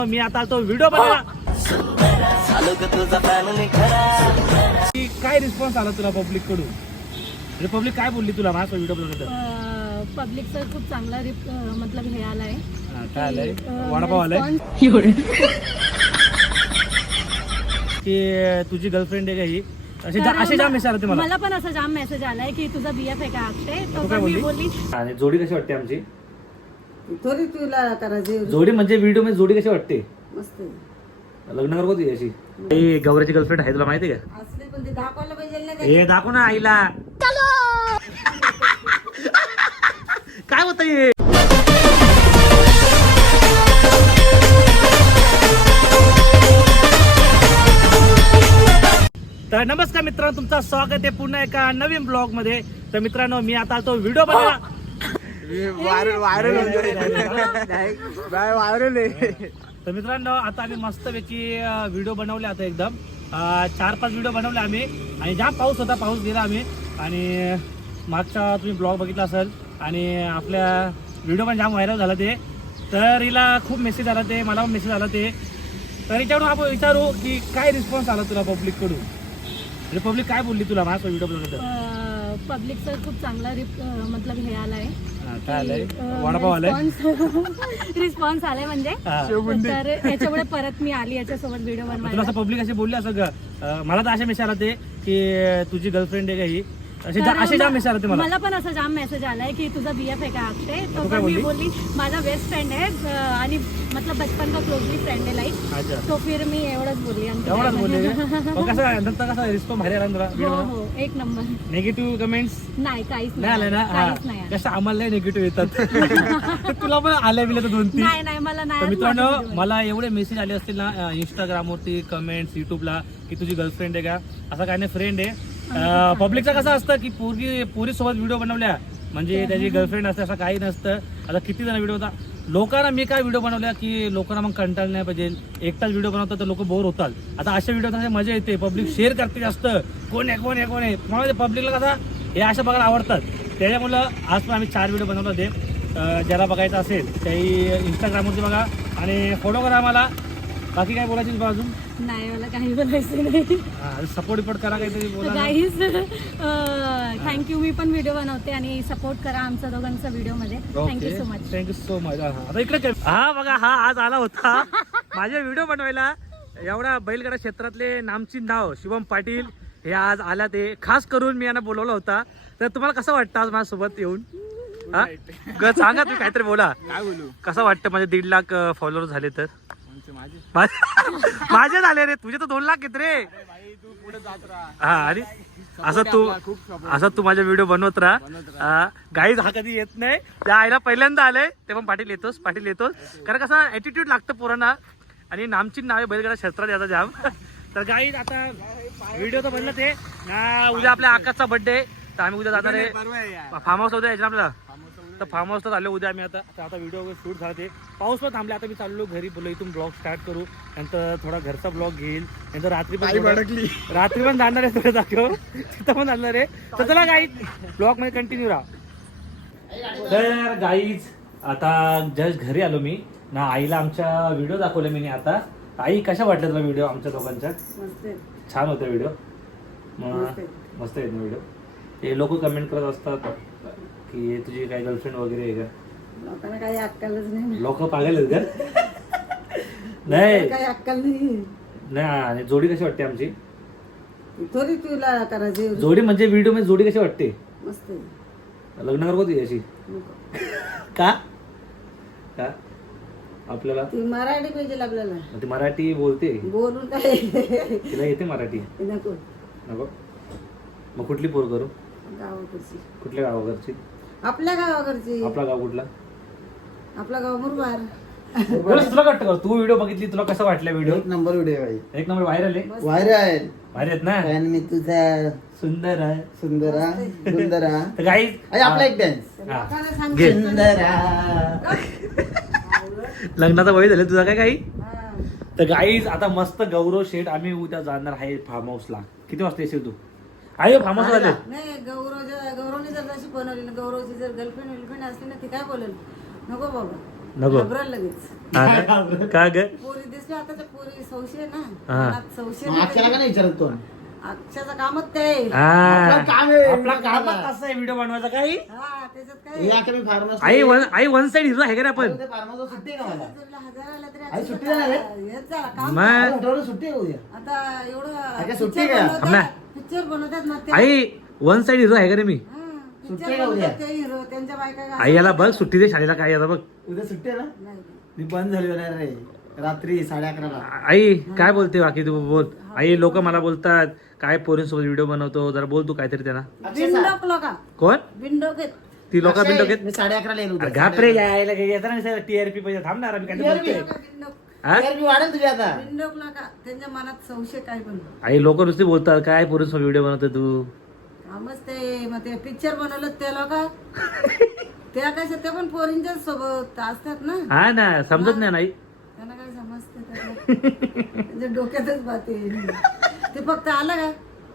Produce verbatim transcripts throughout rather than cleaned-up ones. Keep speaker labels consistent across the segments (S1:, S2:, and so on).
S1: मी आता तो व्हिडिओ बनवला. काय रिस्पॉन्स आला तुला पब्लिक कडून? पब्लिक काय बोलली तुला माझा व्हिडिओ बनवला?
S2: पब्लिकचा खूप चांगला रिप मतलब हे आलाय.
S1: काय आलंय? वडापाव आलाय की तुझी गर्लफ्रेंड आहे का ही? असे असे जाम मेसेज आले मला.
S2: मला पण असा जाम मेसेज आलाय की तुझा बीएफ आहे का अक्षय? तो
S1: काय
S2: पण मी
S1: बोलली?
S2: बोलली.
S1: आणि जोडी कशी वाटते आमची?
S3: थोडी तुला करायची
S1: जोडी म्हणजे व्हिडिओ मध्ये जोडी कशी वाटते?
S3: मस्त
S1: लग्न करत होती अशी. ए गौराची गर्लफ्रेंड आहे तुला माहिती आहे का?
S3: असले पण ते दाखवायला पाहिजे ना.
S1: हे दाखव ना आईला. काय होत हे? तर नमस्कार मित्रांनो, तुमचं स्वागत आहे पुन्हा एका नवीन ब्लॉग मध्ये. तर मित्रांनो, मी आता तो व्हिडिओ बनवला.
S4: व्हायरल व्हायरल व्हायरल आहे.
S1: तर मित्रांनो, आता आम्ही मस्तपैकी व्हिडिओ बनवले. आता एकदम चार पाच व्हिडिओ बनवले आम्ही. आणि जाम पाऊस होता, पाऊस गेला आम्ही. आणि मागचा तुम्ही ब्लॉग बघितला असेल. आणि आपल्या व्हिडिओ पण जाम व्हायरल झाला ते. तर हिला खूप मेसेज आला ते, मला पण मेसेज आला ते. तर याच्यावरून आपण विचारू की काय रिस्पॉन्स आला तुला पब्लिक कडून? पब्लिक काय बोलली तुला माझा व्हिडिओ बनवला?
S2: पब्लिकचा खूप चांगला रिप मतलब हे आलाय.
S1: काय आलंय? वडापाव आलाय.
S2: रिस्पॉन्स आलाय म्हणजे. तर याच्यामुळे परत मी आली याच्यासोबत व्हिडिओ
S1: तुला
S2: बनवायला.
S1: असं पब्लिक असे बोलले असं का? मला तर असे मेसेज आला ते की तुझी गर्लफ्रेंड आहे का ही? असे असे जाम मेसेज आले ते मला.
S2: मला पण असा जाम मेसेज आलाय की तुझा बीएफ आहे का अक्षय? तो
S1: काय
S2: पण मी
S1: बोलली?
S2: बोलली माझा बेस्ट फ्रेंड आहे आणि मतलब बचपन का क्लोजली फ्रेंड आहे लाईक.
S1: अच्छा,
S2: तो फिर मी एवढंच बोलली. आणि
S1: एवढाच बोलले का? मग कसं नंतर कसा रिस्पॉन्स भारी आला ना तुला
S2: हो
S1: व्हिडिओ?
S2: हो एक नंबर.
S1: निगेटिव्ह कमेंट्स
S2: नाही काहीच
S1: नाही आले ना?
S2: काहीच नाही आलं.
S1: कसं आम्हाला निगेटिव्ह येतात. तुला पण आले बिले तर दोन तीन.
S2: नाही नाही मला
S1: तर
S2: नाही.
S1: मित्रांनो, मला एवढे मेसेज आले असतील ना इंस्टाग्रामवरती, कमेंट्स युट्यूबला की तुझी गर्लफ्रेंड आहे का? असं काय नाही, फ्रेंड आहे. पब्लिकचं कसं असतं की पोरगी पोरी सोबत व्हिडिओ बनवल्या म्हणजे त्याची गर्लफ्रेंड असते असं काही नसतं. आता किती जण व्हिडिओ होता लोकांना. मी काय व्हिडिओ बनवल्या की लोकांना मग कंटाळ नाही पाहिजे. एकटाच व्हिडिओ बनवतात तर लोक बोर होतात. आता अशा व्हिडिओ मजा येते, पब्लिक शेअर करते जास्त. कोण आहे कोण आहे कोण आहे मला पब्लिकला कसं हे अशा बघायला आवडतात. त्याच्यामुळं आज पण आम्ही चार व्हिडिओ बनवले होते. ज्याला बघायचं असेल त्याही इंस्टाग्रामवरती बघा आणि फॉलो करा आम्हाला. बाकी काय बोलायची तुला अजून?
S2: नाही मला काही बोलायचं नाही.
S1: सपोर्ट रिपोर्ट करा काहीतरी बोला.
S2: Guys thank you. मी पण व्हिडिओ बनवते आणि सपोर्ट करा आमच्या दोघांचा व्हिडिओ मध्ये. Thank you so much.
S1: Thank you so much. आता इकडे हा बघा, हा आज आला होता माझे व्हिडिओ बनवायला. एवढा बैलगाडा क्षेत्रातले नामचीन नाव शुभम पाटील हे आज आला. ते खास करून मी यांना बोलवला होता. तर तुम्हाला कसं वाटतं आज माझ्यासोबत येऊन? हा सांगा तुम्ही, काहीतरी बोला.
S4: काय बोलू?
S1: कसं वाटतं? माझे दीड लाख फॉलोअर झाले तर? माझे झाले रे, तुझे तर दोन लाख आहेत रे.
S4: तू पुढे जात राहा.
S1: हा, आणि असं तू असं तू माझे व्हिडिओ बनवत राहा. गाईज हा कधी येत नाही. त्या आईला पहिल्यांदा आलंय ते पण पाटील येतोस पाटील येतोस कारण कसं ऍटिट्यूड लागतं पोरांना. आणि नामची नावे बैलगाडा क्षेत्रात याचा जाम. तर गाईज आता व्हिडिओ तर बनलं ते. उद्या आपल्या आकाशचा बर्थडे तर आम्ही उद्या जाणार आहे फार्म हाऊस होतं यायचं आपल्याला. तर फार्म हाऊसला आलो उद्या आम्ही. आता आता व्हिडिओ शूट झाले, पाऊस पण थांबले. आता मी चाललो घरी, बोललो इथून ब्लॉग स्टार्ट करू. नंतर थोडा घरचा ब्लॉग घेईल. नंतर रात्री पण रात्री पण जाणार आहे थोडं दाखव तिथं पण जाणार आहे. तर चला गाईज ब्लॉग मध्ये कंटिन्यू राहा. तर गाईज आता जस्ट घरी आलो मी ना. आईला आमच्या व्हिडिओ दाखवले मी आता. आई कशा वाटल्या तुला व्हिडिओ आमच्या दोघांच्या?
S3: मस्त
S1: छान होते व्हिडिओ.
S3: मस्त
S1: मस्त आहेत ना व्हिडिओ. ते लोक कमेंट करत असतात की तुझी काही गर्लफ्रेंड वगैरे आहे का?
S3: लोकांना काही अक्कलच नाही.
S1: लोक पागल आहेत का? नाही
S3: काही अक्कल नाही.
S1: नाही. जोडी कशी वाटते आमची?
S3: थोडी तुला करायची
S1: जोडी म्हणजे व्हिडिओ मध्ये जोडी कशी वाटते?
S3: मस्त
S1: लग्न करत होती अशी का? का आपल्याला
S3: ती मराठी पाहिजे आपल्याला.
S1: ती मराठी बोलते,
S3: बोलून काय
S1: तिला येते मराठी?
S3: नको
S1: नको. मग कुठली पोर करू?
S3: गावाकडची.
S1: कुठल्या गावाकडची?
S3: आपल्या गावाकडची.
S1: आपला गाव कुठला?
S3: आपला गाव मुरबाड.
S1: तुला वाटतं का? तू व्हिडिओ बघितली, तुला कसं वाटलं व्हिडिओ?
S4: एक नंबर व्हिडिओ आहे.
S1: एक नंबर व्हायरल आहे.
S4: व्हायरल
S1: भारी आहेत ना?
S4: आणि मी तुझा
S1: सुंदर आहे
S4: सुंदरा सुंदरा.
S1: तर गाईज
S4: आपला एक डान्स.
S3: लोकांना सांगते.
S4: सुंदरा.
S1: लग्नाचा वय झालं तुझा काय काही?
S3: हा.
S1: तर गाईज आता मस्त गौरव शेठ आम्ही उद्या जाणार आहे फार्म हाऊसला. किती वाजता येशील तू? आहे फार्म हाऊस झाले.
S3: नाही गौरव गौरवने जर तशी बनवली ना, गौरवची जर गर्लफ्रेंड विलफ्रेंड असली ना ती काय बोलेल? नको बाबा
S1: नको
S3: घाबरायला लगेच
S1: हा ना? का ग
S3: पोरी दिसल्या आताच्या पोरी संशय ना
S1: हा.
S3: मनात संशय
S4: मग अक्षराला का नाही विचारत कोण
S3: अक्षाचं कामच ते आहे.
S1: हा.
S4: आपलं काम आहे.
S1: आपला काम कसं आहे व्हिडिओ बनवायचा काही
S3: हा त्याच्यात
S4: हे
S3: काय
S4: आता मी फार्मस
S1: आई वन आई वन साइड हिरो आहे का रे आपण
S4: फार्मस सुट्टी आहे का मला
S3: तुला हजार आला तरी
S4: आई,
S3: अक्षय
S4: सुट्टी झाली?
S3: हेच झाला काम
S1: मग
S4: आठवड्याला सुट्टी आहे उद्या
S3: आता
S4: काय
S3: एवढं
S4: सुट्टी
S3: पिक्चर
S4: का?
S1: आम्हा.
S3: बनवतात पिक्चर बनवतात मग ते
S1: आई वन साइड हिरो आहे का रे मी
S4: सुट्टी
S3: पिक्चर
S4: का उद्या?
S3: बनवतात ते हिरो त्यांच्या बायका का-
S1: आई याला बघ सुट्टी दे शाळेला काय आता बघ
S4: उद्या सुट्टी आहे ना
S3: नाही.
S4: मी बंद झाली होणार रे रात्री साडे अकराला
S1: आई काय बोलते बाकी तू बोल आई लोक मला बोलतात काय पोरींसोबत व्हिडिओ बनवतो जरा बोल तू काहीतरी त्यांना
S3: बिंडोक लोका
S1: कोण
S3: बिंडोक आहेत.
S1: ती लोक बिंडो घेत
S4: मी साडे अकराला येईल उद्या
S1: घाबरे यायला यायला टीआरपी पाहिजे थांबणार आम्ही काय बोलतोय
S3: बिंडोक
S1: हा?
S4: मी वाढेल तुझी आता
S3: बिंडोक लोका त्यांच्या मनात संशय काय पण
S1: आई लोक नुसते बोलतात काय पोरींसोबत व्हिडिओ बनवतो तू
S3: कामच ते मग ते पिक्चर बनवलं ते लोक त्या कशा ते पण पोरींच्या सोबत असतात ना
S1: हा ना समजत नाही नाही
S3: त्यांना काय समजते त्याला? त्यांच्या डोक्यातच बाते ते फक्त आलं का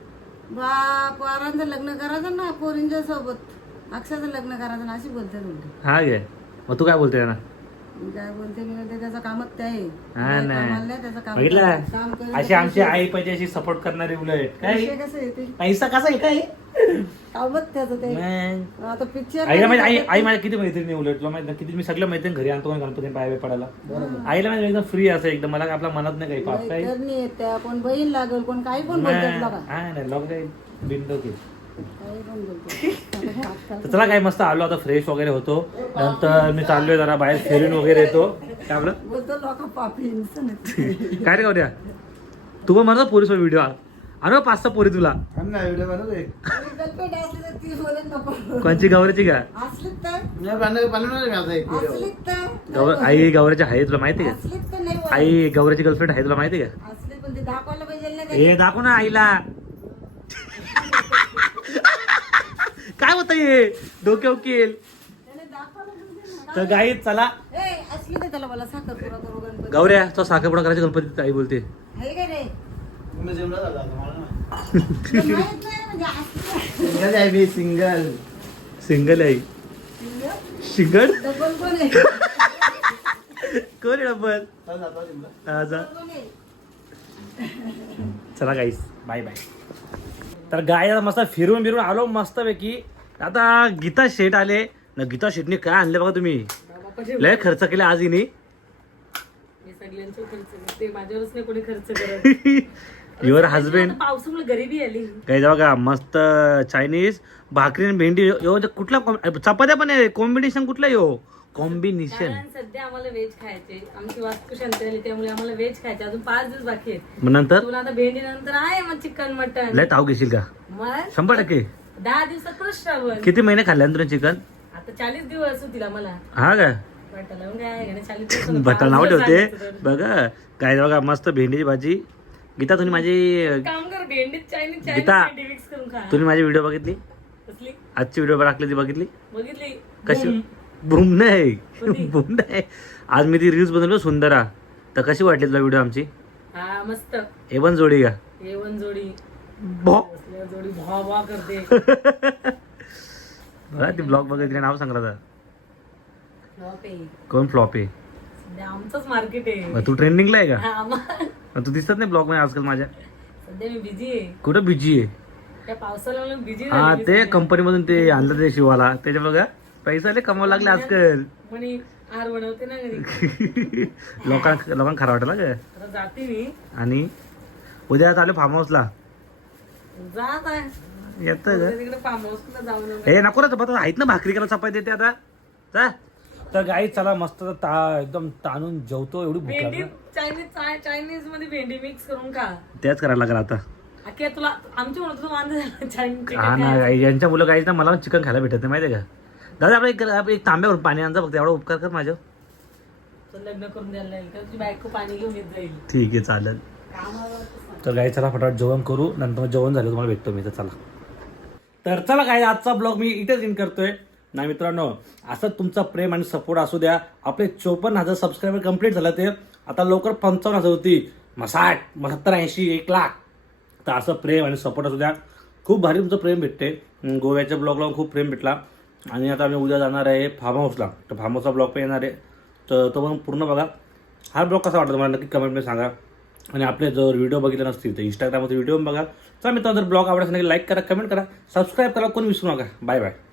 S3: बा पोरांचं लग्न करायचं ना पोरींच्या सोबत अक्षाचं लग्न करायचं ना अशी बोलतात उलट
S1: हा गे मग तू काय बोलते त्यांना
S3: मी काय बोलते मी म्हणते त्याचं कामच ते आहे
S1: हा
S3: काय
S1: ना.
S3: कामाला नाही, त्याचं काम
S1: बघितलं
S3: काम करेल
S1: अशी
S3: तर
S1: आमची
S3: पैसे-
S1: आई पाहिजे अशी सपोर्ट करणारी उलट काय
S3: पैसे कसं येते
S1: पैसा कसा आहे काय
S3: कामच त्याचं ते
S1: मग
S3: आता पिक्चर
S1: आईला माहिती आई आई माझ्या किती मैत्रिणी उलट तुला माहिती ना, किती मी सगळं मैत्रिणी घरी आणतो गणपती पाय पडायला आईला माहिती एकदम फ्री असं एकदम मला आपल्या मनात नाही काही पाप काही
S3: नाही येत त्या कोण बहीण लागेल कोण काही पण बोलतात लोका
S1: हा नाही लोक काही बिंदो की
S3: काही पण बोलतात
S1: तर चला काय मस्त आलो आता फ्रेश वगैरे होतो नंतर मी चाललोय जरा बाहेर फिरून वगैरे येतो काय आपलं
S3: बोलतो लोक पापी इंसान आहेत.
S1: काय रे गौऱ्या तू पण म्हणतो पोरीसोबत व्हिडिओ आणू पाच सहा पोरी तुला
S4: थांब ना व्हिडिओ बनवतोय
S3: गर्लफ्रेंड असली तर ती बोलेल नको
S1: कोणची गौऱ्याची का
S3: असलीच तर
S4: मी बनव- बनवणार मी आता एक व्हिडिओ
S3: असलीच तर
S1: गौर आई गौऱ्याची आहे तुला माहिती का
S3: असलीच तर नाही बोलत.
S1: आई गौऱ्याची गर्लफ्रेंड आहे तुला माहिती का
S3: असली पण ती दाखवायला पाहिजे ना
S1: हे दाखव ना आईला काय होत हे डोके उकेल
S3: त्याने दाखवायला पाहिजे ना.
S1: तर गाई चला
S3: ए, असली तर त्याला मला साखरपुडा करू गणपती
S1: गौऱ्या तो साखरपुडा करायची गणपती आई बोलते
S3: आहे का रे
S4: मी जेवढा झाला आता मला नाही.
S3: तुला माहित नाही म्हणजे असली
S4: सिंगल आहे मी सिंगल
S1: सिंगल आई शिंगड
S3: डबल कोण आहे
S1: कोण आहे डब्बल
S4: चल जातो जिमला.
S1: हा, जा.
S3: कोण आहे?
S1: चला गाईस बाय बाय तर गाय आता मस्त फिरून बिरून आलो मस्त पैकी आता गीता शेट आले ना गीता शेटने काय आणले बघा तुम्ही लय खर्च केला आज हिने
S2: मी सगळ्यांचा खर्च ते माझ्यावरच नाही कोणी खर्च करत
S1: युअर हजबंड
S2: पावसामुळे गरिबी आली
S1: काय बघा मस्त चायनीज भाकरी आणि भेंडी यो जो कुठला कॉम- चपात्या पण आहे कॉम्बिनेशन कुठलं यो कॉम्बिनेशन
S2: कारण सध्या आम्हाला व्हेज खायचे आमची वास्तू शांती आली त्यामुळे आम्हाला व्हेज खायचे अजून पाच दिवस बाकी आहेत
S1: मग नंतर
S2: तुला आता भेंडी नंतर आहे मग चिकन मटन
S1: लय ताव घेशील का
S2: मग
S1: शंभर टक्के
S2: दहा दिवसात परत श्रावण
S1: किती महिने खाल्ल्यानंतर चिकन
S2: आता चाळीस दिवस होतील आम्हाला
S1: हा का
S2: बटा लावून काय आहे, चाळीस दिवस
S1: बटाल नाव ठेवते बघा काय बघा मस्त भेंडीची भाजी गीता तुम्ही माझी
S2: काम कर भेंडीत चायनीज
S1: गीता.
S2: चायनीज भेंडी मिक्स करून खा
S1: तुम्ही माझी व्हिडिओ बघितली
S2: कसली
S1: आजची व्हिडिओ टाकली ती बघितली
S2: बघितली
S1: कशी बूम नाही
S2: कोणती?
S1: बूम नाही आज मी ती रील्स बनवली सुंदरा तर कशी वाटली तुला व्हिडिओ आमची
S2: हा मस्त
S1: एवन जोडी का
S2: येवन जोडी
S1: भो
S2: असल्या जोडी भा भा करते
S1: बघा ती ब्लॉग बघा तिला नाव सांगला आता
S2: फ्लॉप आहे.
S1: कोण फ्लॉप आहे
S2: सध्या आमचंच मार्केट आहे
S1: मग तू ट्रेंडिंगला आहे का
S2: हा, मग.
S1: मग तू दिसत नाही ब्लॉग मध्ये आजकाल माझ्या
S2: सध्या मी बिझी आहे
S1: कुठं बिजी आहे
S2: त्या पावसाला बिझी
S1: हा ते कंपनी मधून ते आणलं ते शिवाला त्याच्या बघा पैसा लय कमावं लागले आजकाल
S2: म्हणे आर बनवते ना घरी
S1: लोकांना लोकांना खरं वाटलं का
S2: आता जाते मी
S1: आणि उद्या चालू फार्म हाऊसला
S2: जात आहे
S1: येत का
S2: तिकडे फार्म हाऊसला जाऊन
S1: हे नको ना बघा आहेत ना भाकरी करायला चपाती देते आता जा. तर गाई चला मस्त ता एकदम ताणून जेवतो एवढी भूक
S2: भेंडी
S1: लागली
S2: चायनीज चायनीज मध्ये भेंडी मिक्स करून खा
S1: त्याच करायला लागला आता
S2: अख्या तुला आमच्या म्हणत तू वांदा झाला चायनीज
S1: हा ना गाई यांच्या मुलं गाईच ना मला चिकन खायला भेटत नाही माहिती आहे का दादा आपलं एक आप- एक तांब्यावर पाणी आणजा फक्त एवढा उपकार कर माझ्या
S2: लग्न करून द्यायला लागेल का तुझी बायको पाणी घेऊन येत जाईल
S1: ठीक आहे चालेल
S2: कामावर
S1: तर गाई चला फटाफट जेवण करू नंतर मग जेवण झालं तुम्हाला भेटतो मी तर चला तर चला काय आजचा ब्लॉग मी इथेच इन करतोय ना मित्रांनो असं तुमचा प्रेम आणि सपोर्ट असू द्या आपले चोपन्न हजार सबस्क्रायबर कंप्लीट झालं ते आता लवकर पंचावन्न हजार होती मग साठ मग सत्तर ऐंशी एक लाख तर असं प्रेम आणि सपोर्ट असू द्या खूप भारी तुमचं प्रेम भेटते गोव्याच्या ब्लॉगला खूप प्रेम भेटला आणि आता आम्ही उद्या जाणार आहे फार्म हाऊसला तर फार्म हाऊसचा ब्लॉग पण येणार आहे तर तो पण पूर्ण बघा. हा ब्लॉग कसा वाटतो मला नक्की कमेंटमध्ये सांगा. आणि आपले जर व्हिडिओ बघितले नसतील तर इंस्टाग्रामवरती व्हिडिओ बघा. चला मित्रांनो, जर ब्लॉग आवडला असेल लाईक करा, कमेंट करा, सबस्क्राईब करा, कोणी विसरू नका. Bye bye.